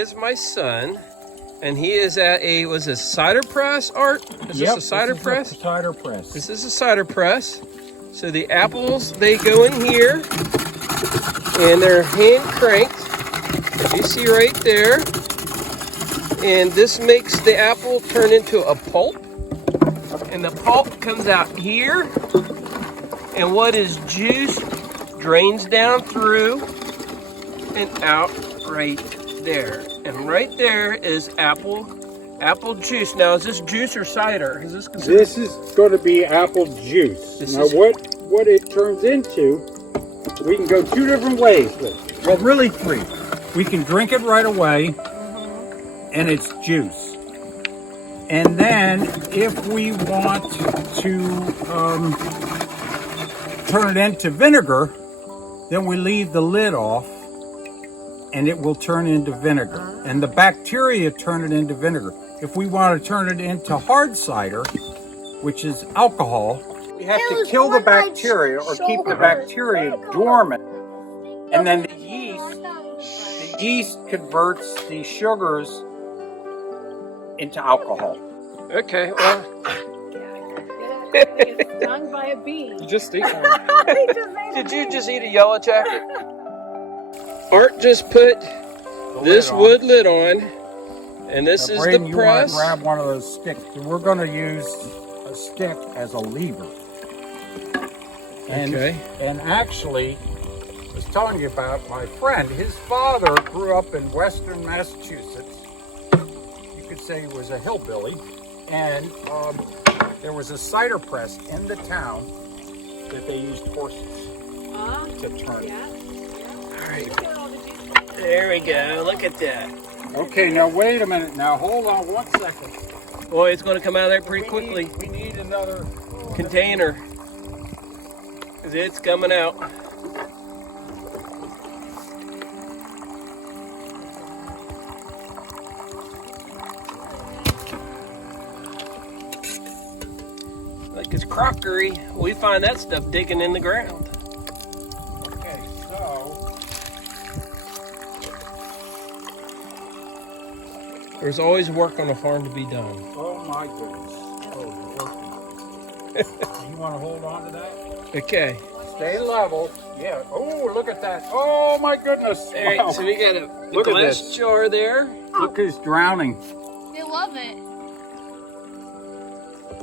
is my son, and he is at a, was this cider press, Art? Is this a cider press? A cider press. This is a cider press. So the apples, they go in here, and they're hand cranked, as you see right there. And this makes the apple turn into a pulp. And the pulp comes out here. And what is juice drains down through and out right there. And right there is apple juice. Now, is this juice or cider? Is this considered? This is going to be apple juice. Now, what it turns into, we can go two different ways with it. Well, really three. We can drink it right away, and it's juice. And then, if we want to turn it into vinegar, then we leave the lid off, and it will turn into vinegar. And the bacteria turn it into vinegar. If we want to turn it into hard cider, which is alcohol, we have to kill the bacteria or keep the bacteria dormant. And then the yeast converts the sugars into alcohol. Okay, well. It's stung by a bee. You just ate one. Did you just eat a yellow jacket? Art just put this wood lid on, and this is the press. You want to grab one of those sticks. We're going to use a stick as a lever. And, and actually, I was telling you about my friend. His father grew up in western Massachusetts. You could say he was a hillbilly. And there was a cider press in the town that they used horses to turn. Yeah. All right. There we go. Look at that. Okay, now wait a minute. Now hold on 1 second. Boy, it's going to come out of there pretty quickly. We need another container. Because it's coming out. Like it's crockery. We find that stuff digging in the ground. Okay, so there's always work on a farm to be done. oh my goodness. Oh, you're working. You want to hold on to that? Okay. Stay level. Yeah. Oh, look at that. Oh my goodness. All right, wow. so we got a Look at glass this. jar there. Look who's drowning. They love it.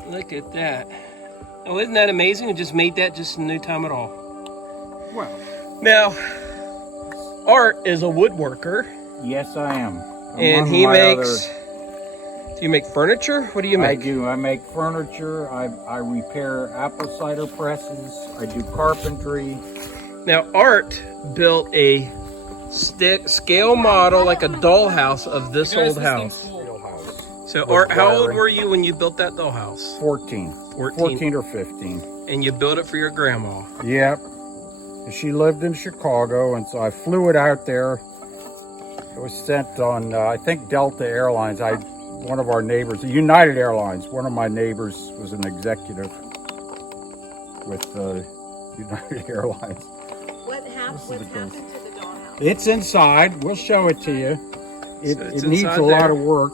Look at that. Oh, isn't that amazing? We just made that just in no time at all. Well, now, Art is a woodworker. yes, I am. And he makes, do you make furniture? What do you make? I do. I make furniture. I repair apple cider presses. I do carpentry. Now, Art built a scale model, like a dollhouse of this old house. So, Art, how old were you when you built that dollhouse? 14. 14 or 15. And you built it for your grandma? Yep. She lived in Chicago, and so I flew it out there. It was sent on, I think, Delta Airlines. One of our neighbors, United Airlines, one of my neighbors was an executive with United Airlines. What's happened to the dollhouse? It's inside. We'll show it to you. It needs a there. lot of work.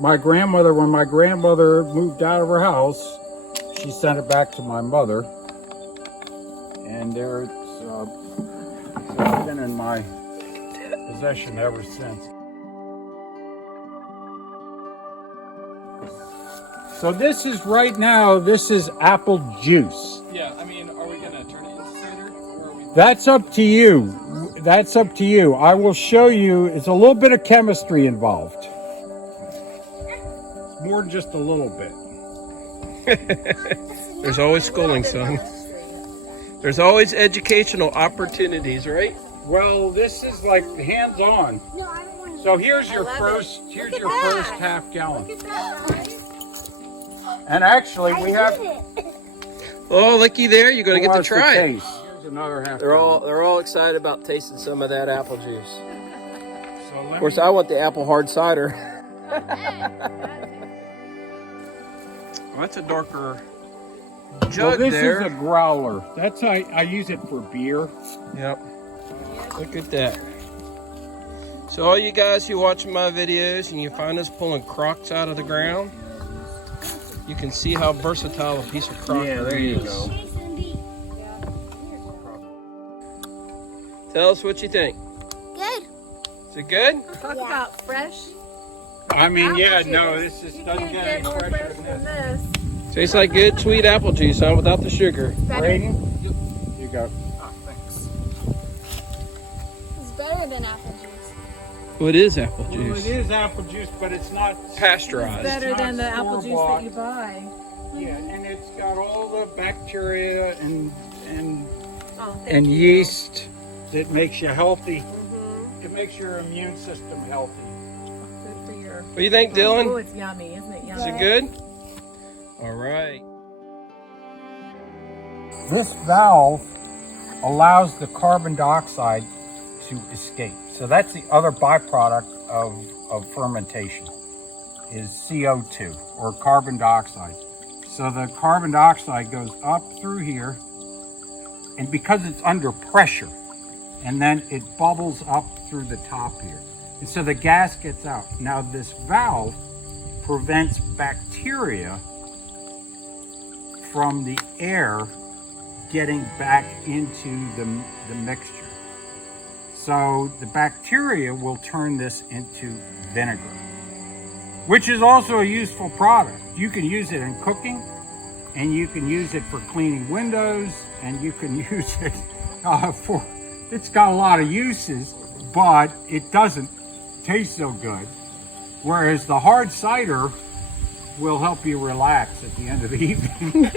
My grandmother, when my grandmother moved out of her house, she sent it back to my mother. And there it's been in my possession ever since. So this is right now, this is apple juice. Yeah, I mean, are we going to turn it into cider? Or are we... That's up to you. That's up to you. I will show you, it's a little bit of chemistry involved. It's more than just a little bit. There's always schooling, son. There's always educational opportunities, right? Well, this is like hands-on. So here's your first half gallon. And actually, we have. Oh, looky there! You're going to get to try it. Here's another half. They're all excited about tasting some of that apple juice. So Of course, I want the apple hard cider. Well, that's a darker jug this there. is a growler. That's how I use it for beer. Yep. Look at that. So all you guys who watch my videos and you find us pulling crocks out of the ground, you can see how versatile a piece of crockery is. Yeah, there you go. Tell us what you think. Good. Is it good? Talk about fresh. I mean, yeah, Apple no, juice. this just You doesn't can't get get any more fresher fresh than than this. this. Tastes like good sweet apple juice, huh? Without the sugar. Brayden, you go. Oh, thanks. It's better than apple juice. What is apple Well, juice? it is apple juice, but it's not Pasteurized. Better It's than the not apple juice store-bought. that you buy. Yeah, and it's got all the bacteria and Oh, and yeast that makes you healthy. It makes your immune system healthy. good for your. What do you think, Oh, Dylan? it's yummy, isn't it? Yummy. Is it good? All right. This valve allows the carbon dioxide to escape. So that's the other byproduct of fermentation is CO2 or carbon dioxide. So the carbon dioxide goes up through here, and because it's under pressure, and then it bubbles up through the top here. And so the gas gets out. Now this valve prevents bacteria from the air getting back into the mixture. So the bacteria will turn this into vinegar, which is also a useful product. You can use it in cooking, and you can use it for cleaning windows, and you can use it for, it's got a lot of uses, but it doesn't taste so good. Whereas the hard cider will help you relax at the end of the evening.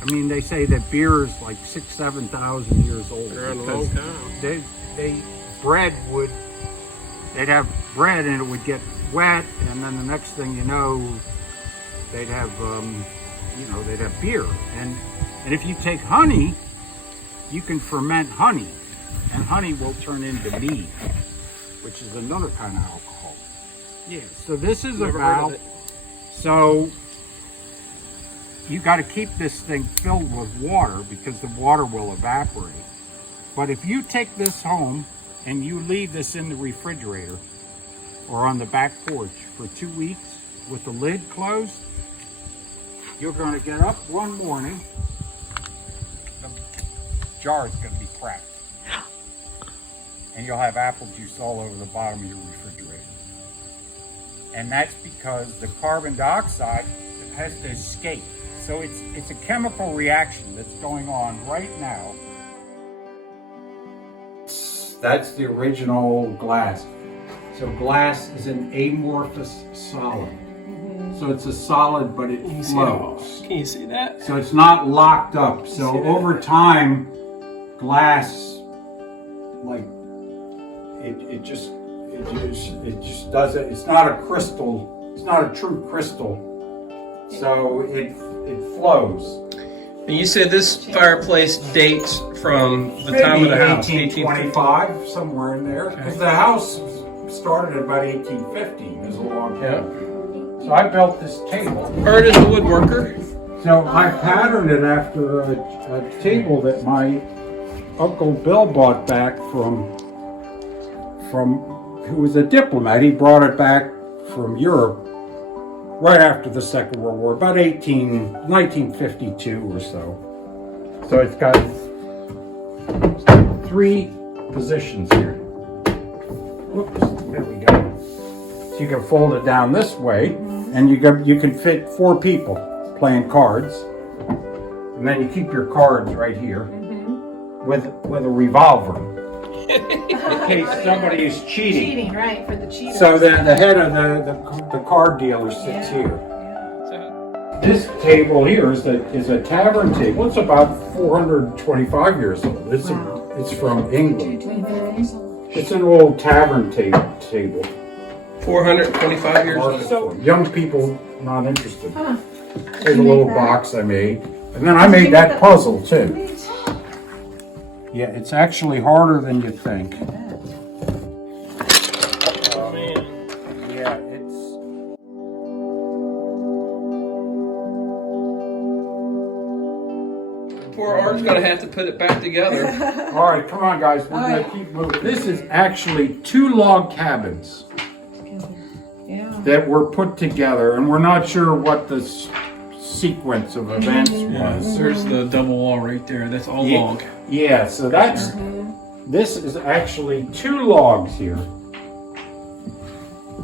I mean, they say that beer is like 6,000 to 7,000 years old. Around a long time. They'd have bread and it would get wet, and then the next thing you know, they'd have, they'd have beer. And if you take honey, you can ferment honey, and honey will turn into mead, which is another kind of alcohol. Yeah, so this is Never a heard of valve. it. So you got to keep this thing filled with water because the water will evaporate. But if you take this home and you leave this in the refrigerator or on the back porch for 2 weeks with the lid closed, you're going to get up one morning, the jar is going to be cracked. And you'll have apple juice all over the bottom of your refrigerator. And that's because the carbon dioxide has to escape. So it's a chemical reaction that's going on right now. That's the original glass. So glass is an amorphous solid. So it's a solid, but it flows. Can you see that? So it's not locked up. So over time, glass, like it just does it. It's not a crystal. It's not a true crystal. So it flows. And you said this fireplace dates from the time of the house, 1825, somewhere in there. Because the house started at about 1850. It was a long time. Yeah. So I built this table. Art is a woodworker. So I patterned it after a table that my Uncle Bill bought back from who was a diplomat. He brought it back from Europe right after the Second World War, about 1952 or so. So it's got 3 positions here. Whoops, there we go. So you can fold it down this way, and you can fit 4 people playing cards. And then you keep your cards right here with a revolver in case somebody is cheating. Cheating, right? For the cheaters. So the head of the card dealer sits here. This table here is a tavern table. It's about 425 years old. It's from England. It's an old tavern table. 425 years old. So young people not interested. Here's a little box I made, and then I made that puzzle too. Yeah, it's actually harder than you think. Oh, man. Yeah, it's. Poor Art Mark's gonna have to put it back together. All right, come on, guys. We're gonna keep moving. This is actually 2 log cabins that were put together, and we're not sure what the sequence of events was. There's the double wall right there. That's all Yeah. log. Yeah, so that's, this is actually 2 logs here.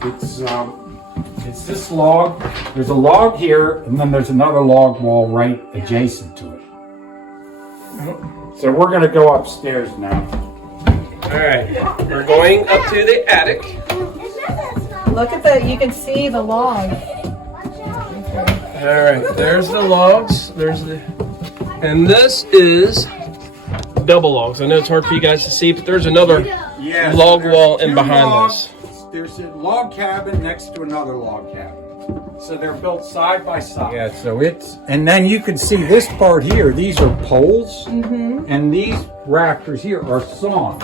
It's this log. There's a log here, and then there's another log wall right adjacent to it. So we're gonna go upstairs now. All right, we're going up to the attic. Look at the, you can see the log. All right, there's the logs. And this is double logs. I know it's hard for you guys to see, but there's another Yes, log there's wall 2 in behind logs. this. There's a log cabin next to another log cabin. So they're built side by side. Yeah, so it's, and then you can see this part here, these are poles, and these rafters here are sawn.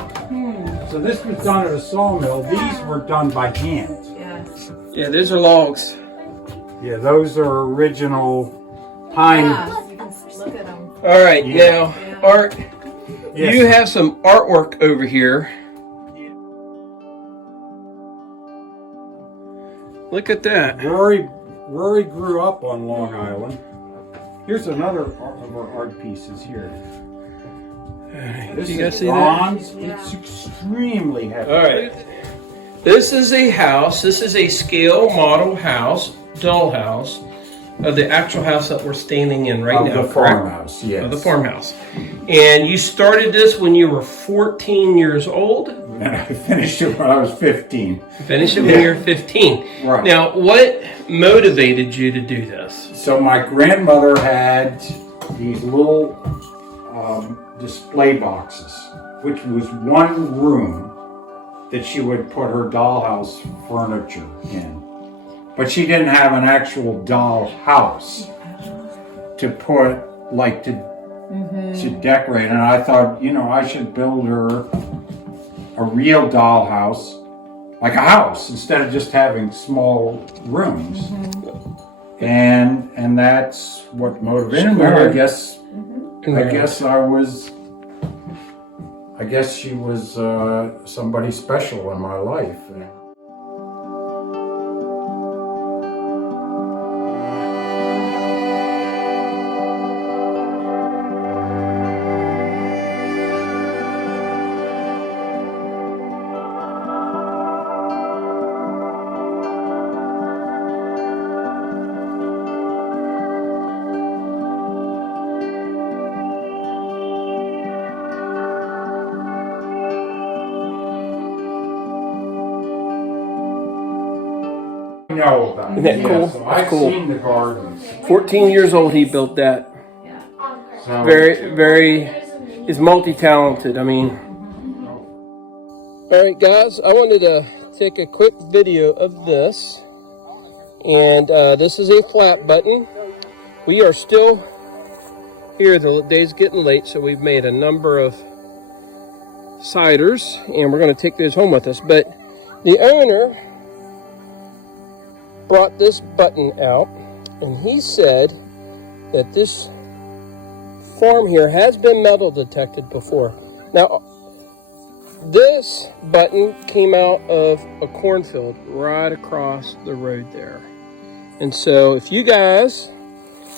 So this was done at a sawmill. These were done by hand. Yes. Yeah, these are logs. Yeah, those are original pine. Yeah, you can look at them. All right, now, Art, Yes. you have some artwork over here. Look at that. Rory grew up on Long Island. Here's another of our art pieces here. This You guys is see that? bronze. It's extremely heavy. All right. This is a house. This is a scale model house, doll house, of the actual house that we're standing in right now. The farmhouse, yes. Of the farmhouse. And you started this when you were 14 years old. And I finished it when I was 15. Finished it when you were 15. Right. Now, what motivated you to do this? So my grandmother had these little display boxes, which was one room that she would put her dollhouse furniture in. But she didn't have an actual doll house to put, like, to decorate. And I thought, you know, I should build her a real dollhouse, like a house, instead of just having small rooms. And that's what motivated me. I guess she was somebody special in my life. Know about it. Isn't that cool? So I've Cool. seen the gardens. 14 years old, he built that. So Very, is multi-talented. I mean. All right, guys, I wanted to take a quick video of this. And this is a flat button. We are still here. The day's getting late, so we've made a number of ciders, and we're going to take those home with us. But the owner brought this button out, and he said that this farm here has been metal detected before. Now, this button came out of a cornfield right across the road there. And so if you guys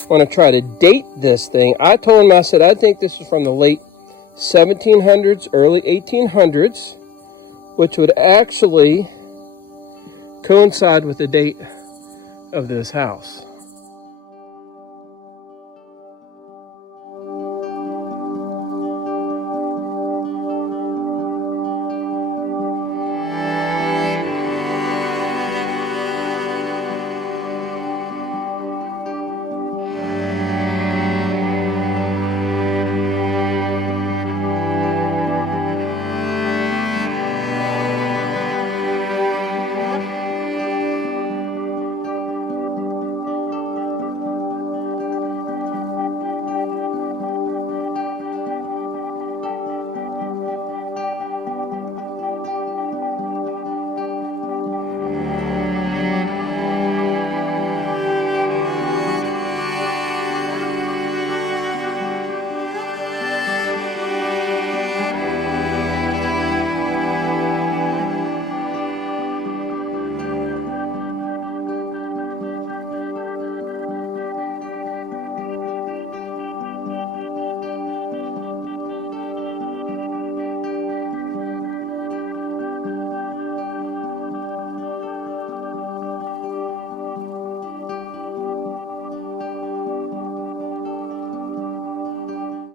want to try to date this thing, I told him, I said, I think this is from the late 1700s, early 1800s, which would actually coincide with the date of this house.